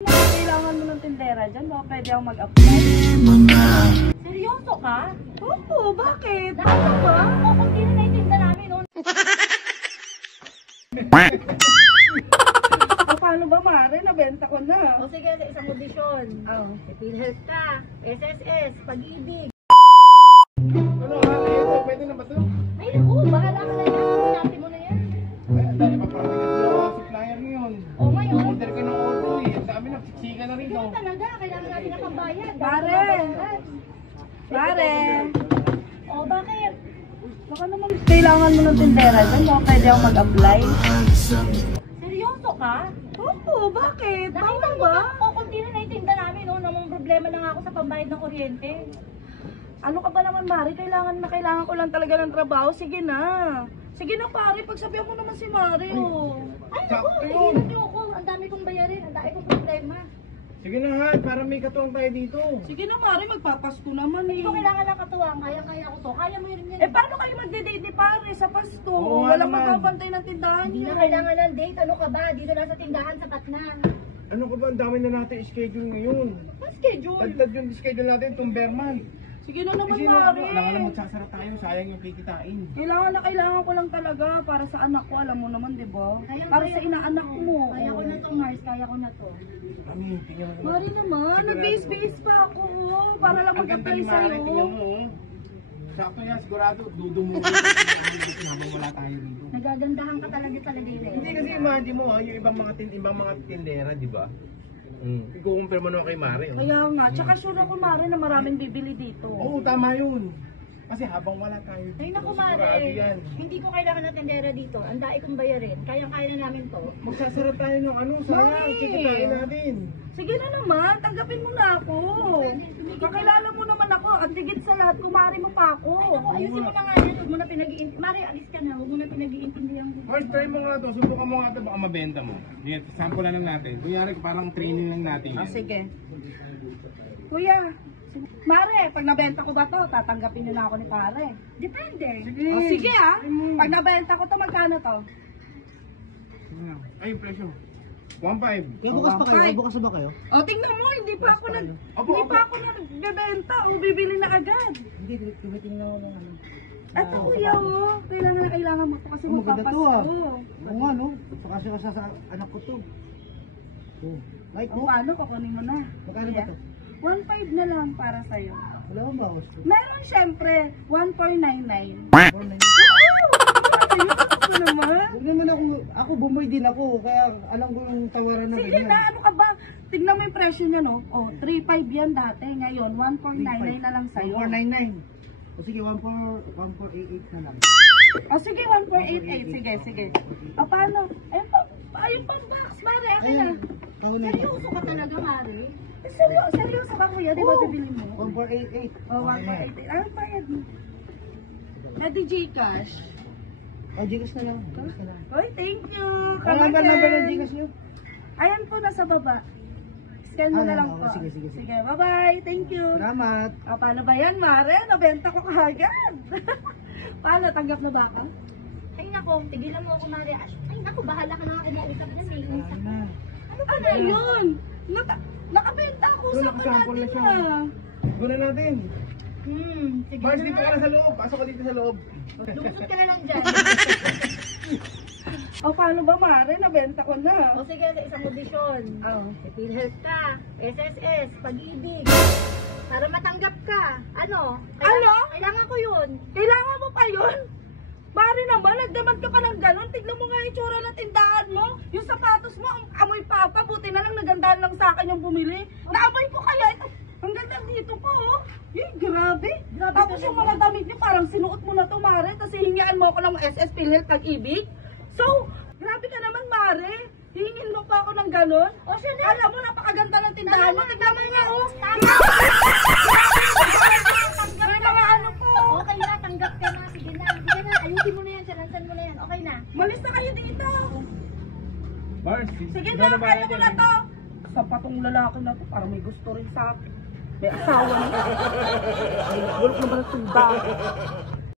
Kailangan mo ng tindera dyan, baka pwede ako mag-apply. Seryoso ka? Oo, bakit? Nakita ba? O kung di na naitinda namin noon. O paano ba, Mare? Nabenta ko na. O sige, sa isang audisyon. PhilHealth ka, SSS, Pag-ibig. Ano ha? Pwede na ba ito? Ay, naku, bahala ka na yan. Sinati mo na yan. Ay, ang dami pa parang supplier mo yun. O ngayon, Order ka ng order eh. Ang dami na, siksika na rin ikaw to. talaga, kailangan natin nakabayad. Mare! Mare! O bakit? Baka naman kailangan mo ng tindera dyan, baka pwede ako mag-apply. Seryoso ka? Oo, bakit? Nakita Tama mo ba? ba? O kung di na naitinda namin noon, namang problema na nga ako sa pambayad ng kuryente. Ano ka ba naman, Mare? Kailangan ko lang talaga ng trabaho. Sige na. Sige na, pare. Pagsabihan mo naman si Mare, oh. Ay, naku, nahihilan niyo ako. Ang dami kong bayarin, ang dami kong problema. Sige na ha, para may katuwang tayo dito. Sige na, Mare. Magpapasko naman, eh. Hindi ko kailangan ng katuwang, kaya ko to. Kaya mo rin yan. Eh, paano kayo magde-date ni Pare sa Pasko? Oo nga Walang naman. magbabantay ng tindahan Hindi niyo. na kailangan ng date, ano ka ba? Dito lang sa tindahan, sapat na. Ano ka ba, ang dami na natin schedule ngayon. Ang schedule. Tagtad yung schedule natin, itong Berman. Sige na naman, Kasi Mare. kailangan na magsasara tayo, sayang yung kikitain. Kailangan ko lang talaga para sa anak ko. Alam mo naman, di ba? Para sa inaanak mo. Kaya ko na to, Mars, kaya ko na to. Kami, tingnan mo. Mare naman, nag-base-base pa ako, oh. Para lang Ang ganda mag-apply ni Mare, sa'yo. tingnan mo. oh. Sakto yan, sigurado, dudumugo. Habang wala tayo dito. Nagagandahan ka talaga yun. Hindi kasi imagine mo ha, yung ibang mga tindera, di ba? Ikukumpir mo naman kay Mare. Oh. Kaya nga, tsaka sure ako, Mare, na maraming bibili dito. Oo, tama yun. Kasi habang wala tayo dito, Ay naku, sigurado Mare, yan. hindi ko kailangan ng tendera dito. Ang dai kong bayarin. Kayang-kaya na namin to. Magsasara tayo ng ano, sayang, Mare! kikitain natin. Sige na naman, tanggapin mo na ako. Kakilala mo naman ako, at higit sa lahat, kumari mo pa ako. Ako, ayusin mo na nga yan. Huwag mo na pinag-iintindihan. Mare, alis ka na. Huwag mo na pinag-iintindihan. Mars, try mo nga to, subukan mo nga to, baka mabenta mo. Yan, sample na lang natin. Kunyari, parang training lang natin yan. Sige. Kuya, Mare, pag nabenta ko ba to, tatanggapin niyo na ako ni Pare. Depende. Sige pag nabenta ko to, magkano to? Ay, yung presyo. 1.5. Eh, bukas pa kayo? Bukas na ba kayo? O, tingnan mo, hindi pa ako Opo. nagbebenta o bibili na agad. Hindi, tumitingin ako ng ano. Eto kuya, oh. Kailangan mo to kasi Oh, maganda to, ah. magpapasko. Oo nga, no? Pakasya ka sa anak ko to. Oh. Like, O, paano? Kukunin mo na. Magkano ba to? 1.5 na lang para sa'yo. Wala ba bawas to? Meron siyempre, 1.499. 499. Ano naman? Huwag naman ako bumoy din ako, kaya alam ko yung tawaran na Sige na, ano ka ba? Tignan mo yung presyo niya, no? O, 3.5 yan dati. Ngayon, 1.499 na lang sa'yo. 499. O sige, 1488 na lang. O, sige, 1.488. Sige. O, paano? Ayun pa box, Mare. Akin na. Kahulin ko. Seryoso ka talaga, Mare? Seryoso ka, kuya? Di ba bibili mo? 1488. O, 1.488. Ano bayad mo? Pwede Gcash. O, Gcash na lang. Gcash na lang. Oy, thank you. Ano ba number ng Gcash nyo? Ayan po, nasa baba. Scan mo na lang po. Sige. Sige, bye-bye. Thank you. Salamat. O, paano ba yan, Mare? Nabenta ko kaagad. Paano? Tanggap na ba ako? Ay nako, tigilan mo ako, Mare. Ay nako, bahala ka na nga kinausap na. Naiinisap na. Ano yun? Nakabenta ako Doon, sa nakasample na siya. kanila. Guna natin. Sige Mars, na dito ka nga. na sa loob. Pasok ka dito sa loob. Lumusot ka na lang dyan. O, paano ba, Mare? Nabenta ko na. O sige, sa isang audisyon. PhilHealth ka, SSS, Pag-ibig. Para matanggap ka. Ano? Kailangan ko yun. Kailangan mo pa yun? Mare naman, nagdamag ka pa ng ganon. Tignan mo nga yung tsura ng tindahan mo. Yung sapatos mo, ang amoy papa. Buti na lang nagandahan lang sa akin yung bumili. Naamoy ko kaya ito. Ang ganda dito po, oh. Grabe. Tapos yung mga damit niyo, parang sinuot mo na to, Mare. Tapos hihingian mo ako ng SS PhilHealth Pag-ibig. So, grabe ka naman, Mare. Hihingin mo pa ako ng ganon. O siya na. Alam mo, napakaganda ng tindahan mo. Tignan mo nga, oh. May mga ano po. Okay na, tanggap ka na. Sige na. Ayusin mo na yan, salansan mo na yan. Okay na. Malis na kayo dito. Mars, Sige na, kaya mo na to. Sapatong lalaki na to, parang may gusto rin sa akin. May asawa na. Ay, bulok naman ang tindahan.